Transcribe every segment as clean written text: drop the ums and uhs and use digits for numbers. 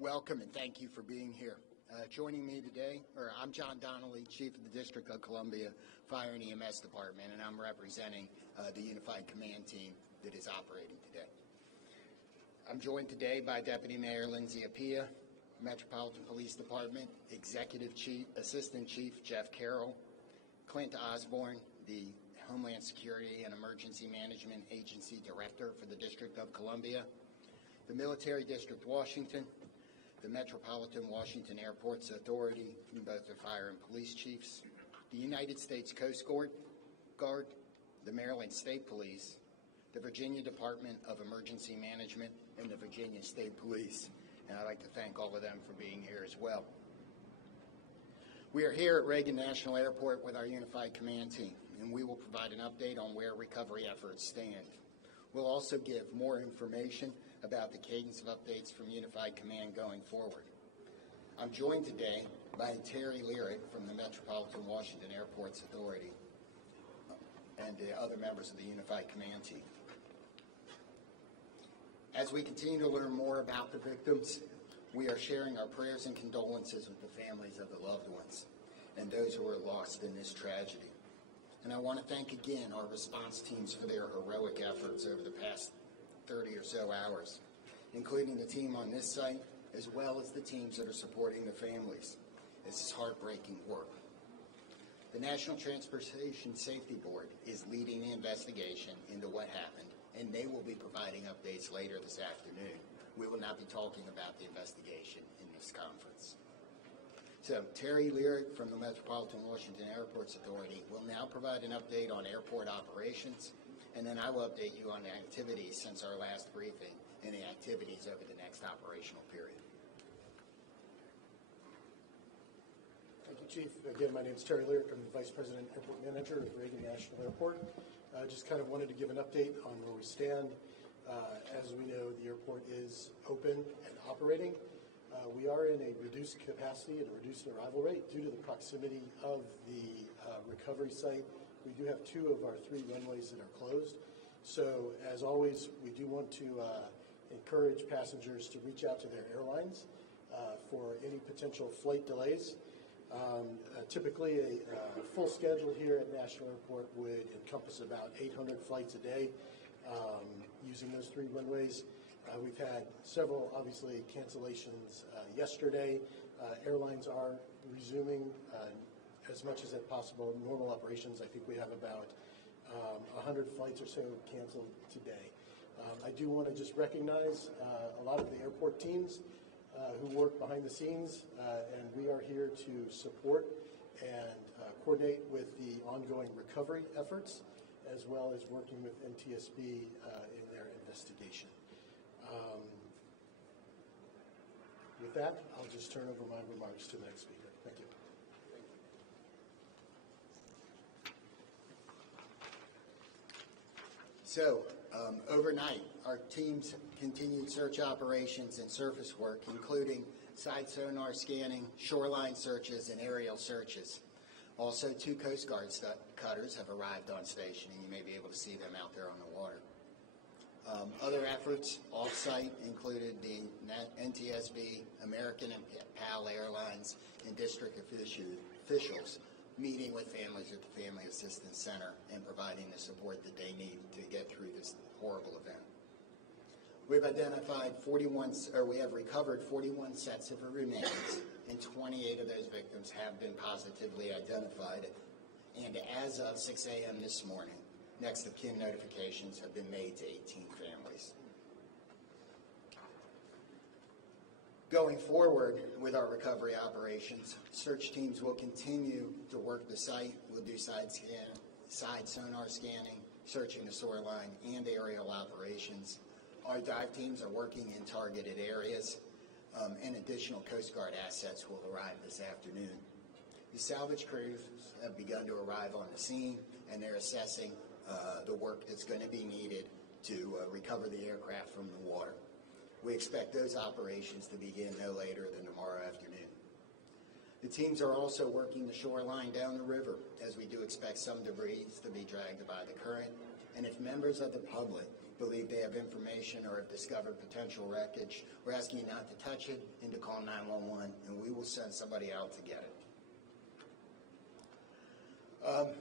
Welcome and thank you for being here. Joining me today, I'm John Donnelly, Chief of the District of Columbia Fire and EMS Department, and I'm representing the Unified Command Team that is operating today. I'm joined today by Deputy Mayor Lindsay Appiah, Metropolitan Police Department Executive Assistant Chief Jeff Carroll, Clint Osborne, the Homeland Security and Emergency Management Agency Director for the District of Columbia, the Military District Washington, the Metropolitan Washington Airports Authority, and both the fire and police chiefs, the United States Coast Guard, the Maryland State Police, the Virginia Department of Emergency Management, and the Virginia State Police. And I'd like to thank all of them for being here as well. We are here at Reagan National Airport with our Unified Command Team, and we will provide an update on where recovery efforts stand. We'll also give more information about the cadence of updates from Unified Command going forward. I'm joined today by Terry Lyric from the Metropolitan Washington Airports Authority and the other members of the Unified Command Team. As we continue to learn more about the victims, we are sharing our prayers and condolences with the families of the loved ones and those who were lost in this tragedy. And I want to thank again our response teams for their heroic efforts over the past 30 or so hours, including the team on this site, as well as the teams that are supporting the families. This is heartbreaking work. The National Transportation Safety Board is leading the investigation into what happened, and they will be providing updates later this afternoon. We will not be talking about the investigation in this conference. So Terry Lyric from the Metropolitan Washington Airports Authority will now provide an update on airport operations, and then I will update you on the activities since our last briefing and the activities over the next operational period. Thank you, Chief. Again, my name is Terry Lyric. I'm the Vice President Airport Manager of Reagan National Airport. Just kind of wanted to give an update on where we stand. As we know, the airport is open and operating. We are in a reduced capacity and a reduced arrival rate due to the proximity of the recovery site. We do have 2 of our 3 runways that are closed. So, as always, we do want to encourage passengers to reach out to their airlines for any potential flight delays. Typically, a full schedule here at National Airport would encompass about 800 flights a day using those 3 runways. We've had several, obviously, cancellations yesterday. Airlines are resuming as much as possible normal operations. I think we have about 100 flights or so canceled today. I do want to just recognize a lot of the airport teams who work behind the scenes, and we are here to support and coordinate with the ongoing recovery efforts, as well as working with NTSB in their investigation. With that, I'll just turn over my remarks to the next speaker. Thank you. So, overnight, our teams continued search operations and surface work, including side sonar scanning, shoreline searches, and aerial searches. Also, 2 Coast Guard cutters have arrived on station, and you may be able to see them out there on the water. Other efforts off-site included the NTSB, American and PAL Airlines, and district officials meeting with families at the Family Assistance Center and providing the support that they need to get through this horrible event. We have recovered 41 sets of remains, and 28 of those victims have been positively identified. And as of 6 a.m. this morning, next of kin notifications have been made to 18 families. Going forward with our recovery operations, search teams will continue to work the site. We'll do side sonar scanning, searching the shoreline, and aerial operations. Our dive teams are working in targeted areas, and additional Coast Guard assets will arrive this afternoon. The salvage crews have begun to arrive on the scene, and they're assessing the work that's going to be needed to recover the aircraft from the water. We expect those operations to begin no later than tomorrow afternoon. The teams are also working the shoreline down the river, as we do expect some debris to be dragged by the current. And if members of the public believe they have information or have discovered potential wreckage, we're asking you not to touch it and to call 911, and we will send somebody out to get it.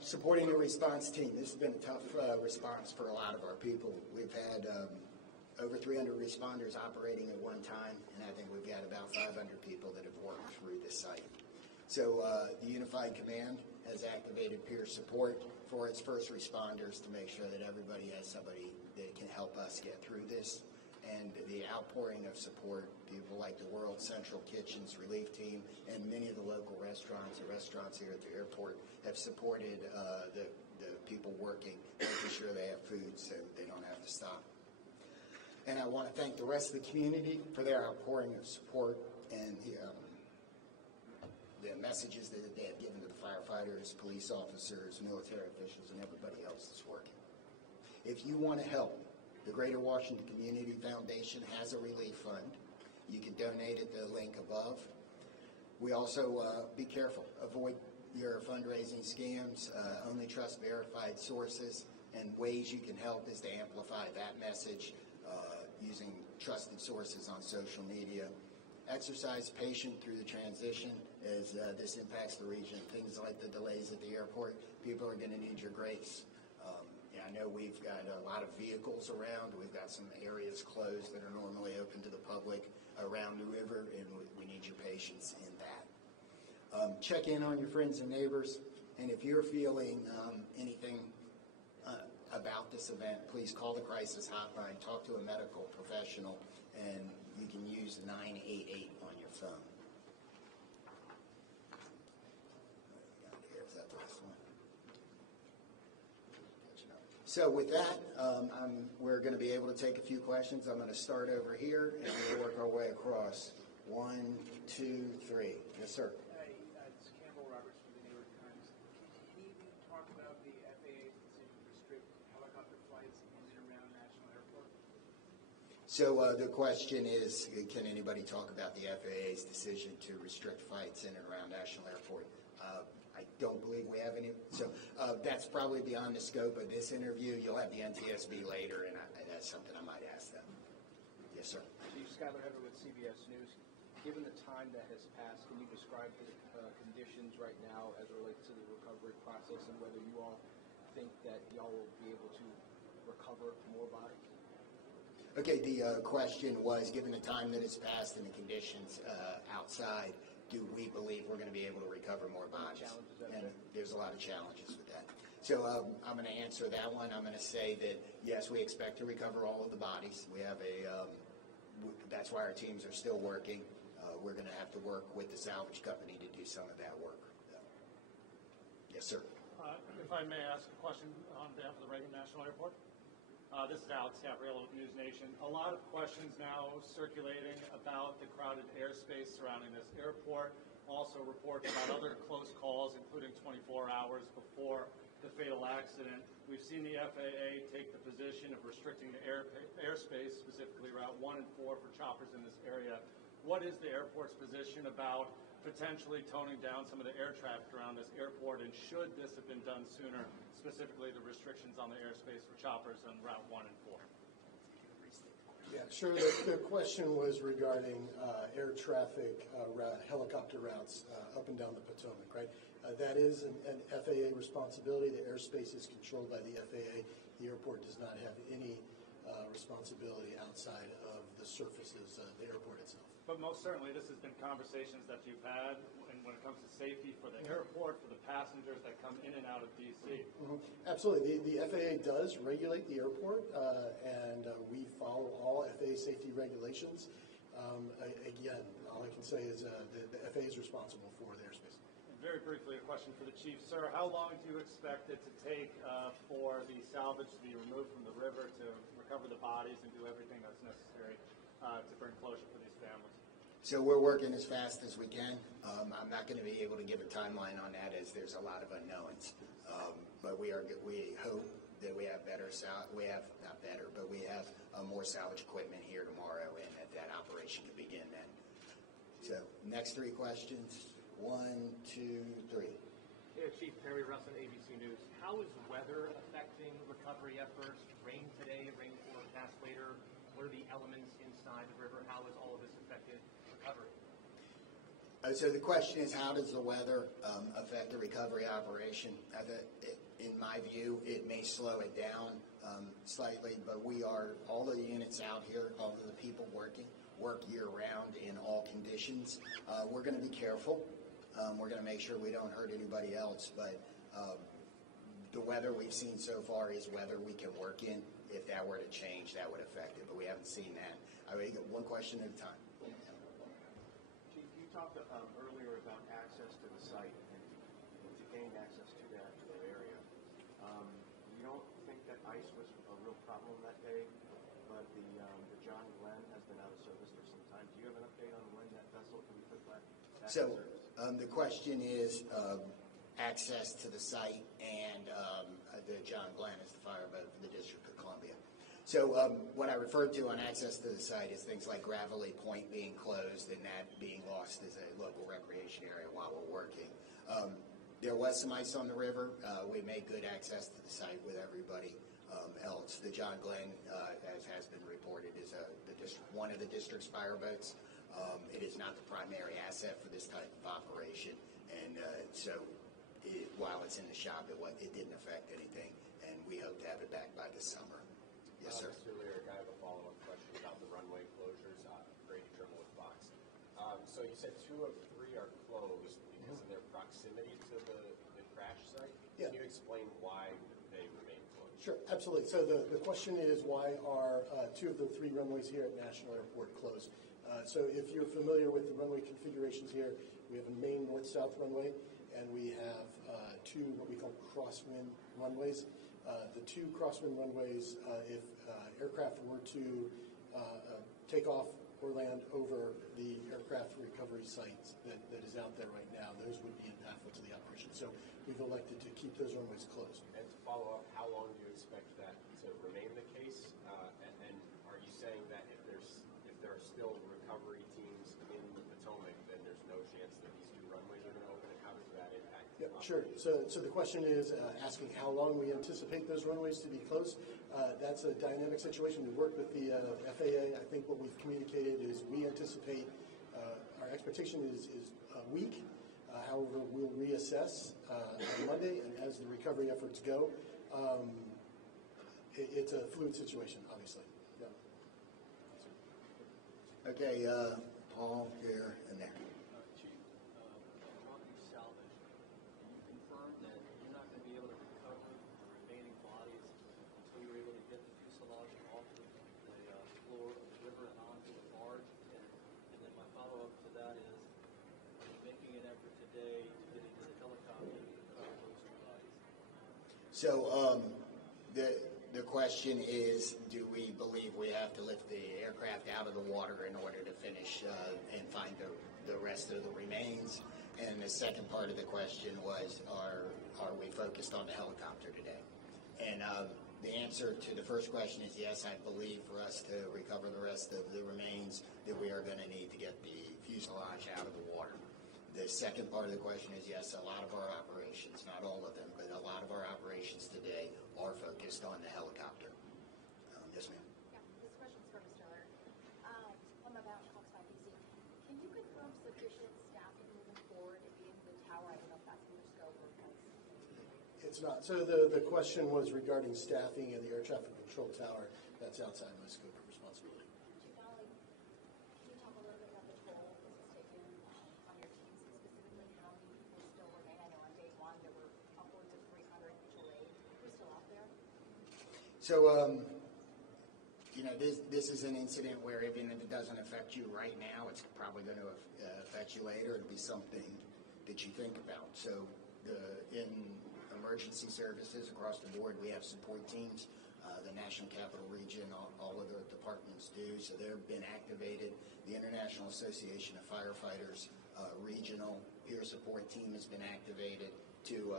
Supporting the response team. This has been a tough response for a lot of our people. We've had over 300 responders operating at one time, and I think we've got about 500 people that have worked through this site. So the Unified Command has activated peer support for its first responders to make sure that everybody has somebody that can help us get through this. And the outpouring of support, people like the World Central Kitchens Relief Team and many of the local restaurants here at the airport have supported the people working, making sure they have food so they don't have to stop. And I want to thank the rest of the community for their outpouring of support and the messages that they have given to the firefighters, police officers, military officials, and everybody else that's working. If you want to help, the Greater Washington Community Foundation has a relief fund. You can donate at the link above. We also, be careful, avoid your fundraising scams, only trust verified sources, and ways you can help is to amplify that message using trusted sources on social media. Exercise patience through the transition as this impacts the region. Things like the delays at the airport, people are going to need your grace. I know we've got a lot of vehicles around. We've got some areas closed that are normally open to the public around the river, and we need your patience in that. Check in on your friends and neighbors, and if you're feeling anything about this event, please call the crisis hotline, talk to a medical professional, and you can use 988 on your phone. So with that, we're going to be able to take a few questions. I'm going to start over here, and we'll work our way across. 1, 2, 3. Yes, sir. Hi, it's Campbell Roberts from the New York Times. Can you talk about the FAA's decision to restrict helicopter flights in and around National Airport? So the question is, can anybody talk about the FAA's decision to restrict flights in and around National Airport? I don't believe we have any. So that's probably beyond the scope of this interview. You'll have the NTSB later, and that's something I might ask them. Yes, sir. Chief Skyler Heather with CBS News. Given the time that has passed, can you describe the conditions right now as it relates to the recovery process and whether you all think that y'all will be able to recover more bodies? Okay, the question was, given the time that has passed and the conditions outside, do we believe we're going to be able to recover more bodies? And there's a lot of challenges with that. So I'm going to answer that one. I'm going to say that, yes, we expect to recover all of the bodies. We have that's why our teams are still working. We're going to have to work with the salvage company to do some of that work. Yes, sir. If I may ask a question on behalf of the Reagan National Airport. This is Alex Gabriello with News Nation. A lot of questions now circulating about the crowded airspace surrounding this airport. Also reports about other close calls, including 24 hours before the fatal accident. We've seen the FAA take the position of restricting the airspace, specifically Route 1 and 4 for choppers in this area. What is the airport's position about potentially toning down some of the air traffic around this airport, and should this have been done sooner, specifically the restrictions on the airspace for choppers on Route 1 and 4? Yeah, sure. The question was regarding air traffic, helicopter routes up and down the Potomac, right? That is an FAA responsibility. The airspace is controlled by the FAA. The airport does not have any responsibility outside of the surfaces of the airport itself. But most certainly, this has been conversations that you've had when it comes to safety for the airport, for the passengers that come in and out of D.C. Mm-hmm. Absolutely. The FAA does regulate the airport, and we follow all FAA safety regulations. Again, all I can say is the FAA is responsible for the airspace. very briefly, a question for the chief. Sir, how long do you expect it to take for the salvage to be removed from the river to recover the bodies and do everything that's necessary to bring closure for these families? So we're working as fast as we can. I'm not going to be able to give a timeline on that as there's a lot of unknowns. But we hope that we have we have more salvage equipment here tomorrow, and that operation can begin then. So next three questions. 1, 2, 3. Yeah, Chief Perry Russin, ABC News. How is weather affecting recovery efforts? Rain today, rain forecast later. What are the elements inside the river? How has all of this affected recovery? So the question is, how does the weather affect the recovery operation? In my view, it may slow it down slightly, but all of the units out here, all of the people work year-round in all conditions. We're going to be careful. We're going to make sure we don't hurt anybody else, but the weather we've seen so far is weather we can work in. If that were to change, that would affect it, but we haven't seen that. I will get one question at a time. Chief, you talked earlier about access to the site and to gain access to that area. You don't think that ice was a real problem that day, but the John Glenn has been out of service for some time. Do you have an update on when that vessel can be put back in service? The question is access to the site and the John Glenn is the fireboat for the District of Columbia. So what I referred to on access to the site is things like Gravelly Point being closed and that being lost as a local recreation area while we're working. There was some ice on the river. We made good access to the site with everybody else. The John Glenn, as has been reported, is one of the district's fireboats. It is not the primary asset for this type of operation, and while it's in the shop, it didn't affect anything, and we hope to have it back by this summer. Yes, sir. Mr. Lyric, I have a follow-up question about the runway closures. Brady Trimble with Fox. So you said 2 of 3 are closed because of their proximity to the crash site. Yeah. Can you explain why they remain closed? Sure, absolutely. So the question is, why are 2 of the 3 runways here at National Airport closed? So if you're familiar with the runway configurations here, we have a main north-south runway, and we have 2 what we call crosswind runways. The 2 crosswind runways, if aircraft were to take off or land over the aircraft recovery sites that is out there right now, those would be impactful to the operation. So we've elected to keep those runways closed. And to follow up, how long do you expect that to remain the case? And are you saying that if there are still recovery teams in the Potomac, then there's no chance that these 2 runways are going to open? And how does that impact? Yeah, sure. So the question is asking how long we anticipate those runways to be closed. That's a dynamic situation. We work with the FAA. I think what we've communicated is we anticipate our expectation is a week. However, we'll reassess on Monday, and as the recovery efforts go, it's a fluid situation, obviously. Yeah. Okay, Paul, here, and there. Chief, talking salvage, can you confirm that you're not going to be able to recover the remaining bodies until you're able to get the fuselage off the floor of the river and onto the barge? And then my follow-up to that is, are you making an effort today to get into the helicopter to recover those 2 bodies? So the question is, do we believe we have to lift the aircraft out of the water in order to finish and find the rest of the remains? And the second part of the question was, are we focused on the helicopter today? And the answer to the first question is yes. I believe for us to recover the rest of the remains that we are going to need to get the fuselage out of the water. The second part of the question is yes, a lot of our operations, not all of them, but a lot of our operations today are focused on the helicopter. Yes, ma'am. Yeah, this question's for Mr. Lyric. I'm about Cox by DC. Can you confirm sufficient staffing moving forward to be in the tower? I don't know if that's in your scope or It's not. So the question was regarding staffing in the air traffic control tower. That's outside my scope of responsibility. Chief Donnelly, can you talk a little bit about the toll this has taken on your teams, and specifically how many people still remain? I know on day 1 there were upwards of 300 mutual aid. Who's still out there? So, this is an incident where even if it doesn't affect you right now, it's probably going to affect you later. It'll be something that you think about. So in emergency services across the board, we have support teams. The National Capital Region, all of the departments do, so they've been activated. The International Association of Firefighters regional peer support team has been activated to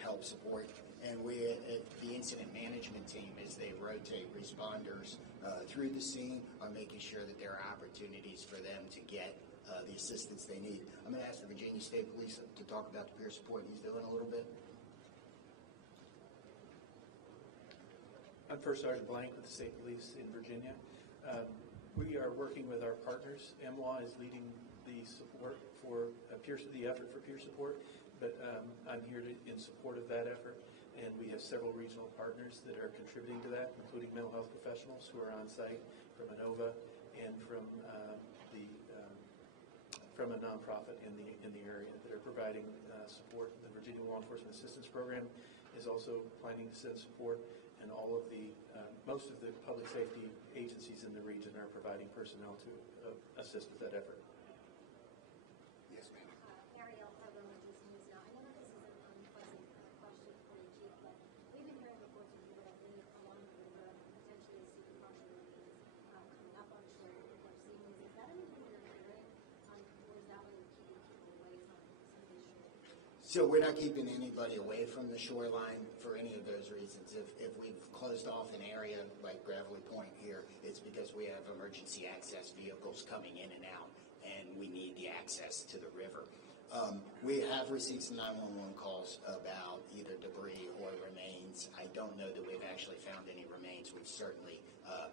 help support. And the incident management team, as they rotate responders through the scene, are making sure that there are opportunities for them to get the assistance they need. I'm going to ask the Virginia State Police to talk about the peer support he's doing a little bit. I'm First Sergeant Blank with the State Police in Virginia. We are working with our partners. MWA is leading the support for the effort for peer support, but I'm here in support of that effort. And we have several regional partners that are contributing to that, including mental health professionals who are on site from ANOVA and from a nonprofit in the area that are providing support. The Virginia Law Enforcement Assistance Program is also planning to send support, and all of most of the public safety agencies in the region are providing personnel to assist with that effort. Yes, ma'am. Ariel, Harlem, News now. I know this is an unpleasant question for you, Chief, but we've been hearing reports of people that live along the river and potentially see departure remains coming up on shore. People are seeing these. Is that anything you're hearing, or is that what you're keeping people away from some of these shores? So we're not keeping anybody away from the shoreline for any of those reasons. If we've closed off an area like Gravelly Point here, it's because we have emergency access vehicles coming in and out, and we need the access to the river. We have received some 911 calls about either debris or remains. I don't know that we've actually found any remains. We've certainly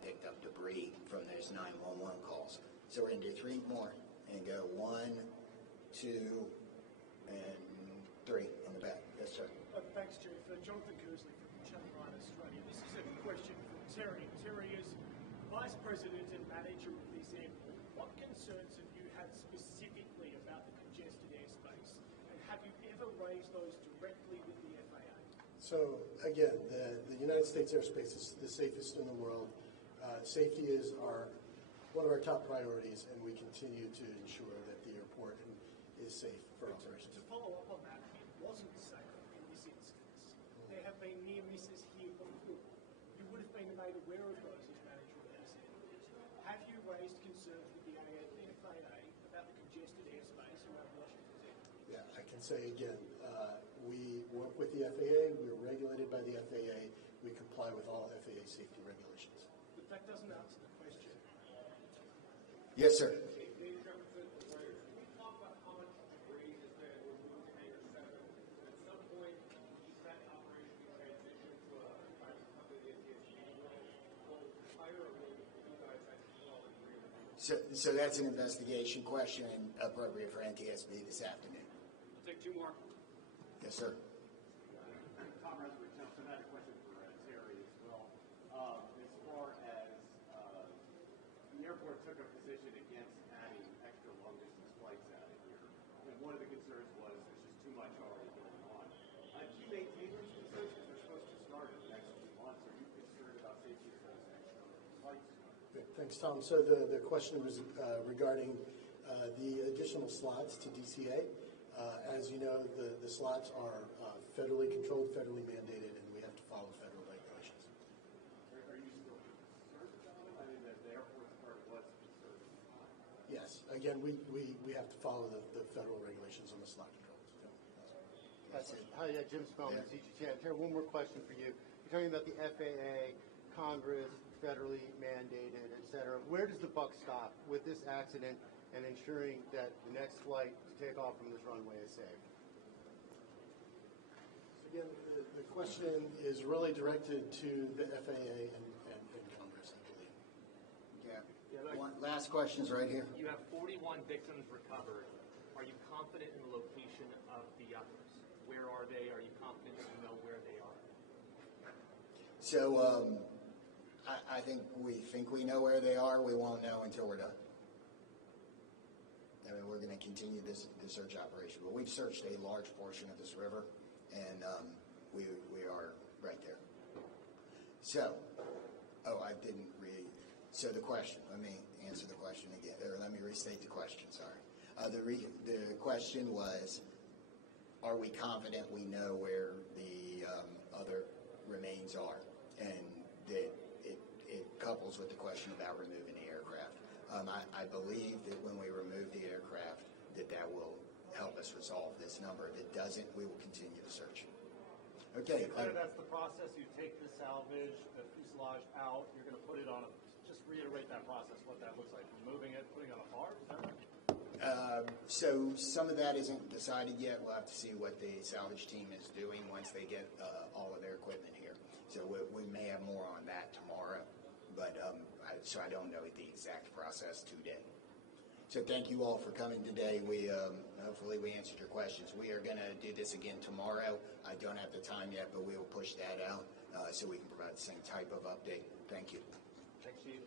picked up debris from those 911 calls. So we're going to do 3 more and go 1, 2, and 3 in the back. Yes, sir. Thanks, Chief. Jonathan Kersley from Channel 9 Australia. This is a question for Terry. Terry, as Vice President and Manager of this airport, what concerns have you had specifically about the congested airspace? And have you ever raised those directly with the FAA? So again, the United States airspace is the safest in the world. Safety is one of our top priorities, and we continue to ensure that the airport is safe for operations. To follow up on that, it wasn't safe in this instance. There have been near misses here before. You would have been made aware of those as manager of this airport. Have you raised concerns with the FAA about the congested airspace around Washington's airport? Yeah, I can say again, we work with the FAA. We're regulated by the FAA. We comply with all FAA safety regulations. But that doesn't answer the question. Yes, sir. So that's an investigation question appropriate for NTSB this afternoon. We'll take 2 more. Yes, sir. Tom Resnick, Johnson, I had a question for Terry as well. As far as the airport took a position against adding extra long-distance flights out of here, and one of the concerns was there's just too much already going on. Do you maintain those concerns because they're supposed to start in the next few months? Are you concerned about safety of those extra flights? Thanks, Tom. So the question was regarding the additional slots to DCA. As you know, the slots are federally controlled, federally mandated, and we have to follow federal regulations. Are you still concerned about it? I mean, the airport's part was concerned. Yes. Again, we have to follow the federal regulations on the slot controls. That's it. Hi, Jim Spellman, CGTN. Terry, one more question for you. You're talking about the FAA, Congress, federally mandated, et cetera. Where does the buck stop with this accident and ensuring that the next flight to take off from this runway is safe? So again, the question is really directed to the FAA and Congress, I believe. Yeah. Last question's right here. You have 41 victims recovered. Are you confident in the location of the others? Where are they? Are you confident that you know where they are? So I think we know where they are. We won't know until we're done. I mean, we're going to continue this search operation, but we've searched a large portion of this river, and we are right there. So, I didn't read. So the question. Let me answer the question again, or let me restate the question. Sorry. The question was, are we confident we know where the other remains are? And that it couples with the question about removing the aircraft. I believe that when we remove the aircraft, that will help us resolve this number. If it doesn't, we will continue the search. Okay. That's the process. You take the salvage, the fuselage out. You're going to put it on a. Just reiterate that process. What that looks like. Removing it, putting it on a bar. Is that right? So some of that isn't decided yet. We'll have to see what the salvage team is doing once they get all of their equipment here. So we may have more on that tomorrow, but so I don't know the exact process today. So thank you all for coming today. We hopefully we answered your questions. We are going to do this again tomorrow. I don't have the time yet, but we will push that out so we can provide the same type of update. Thank you. Thanks, Chief.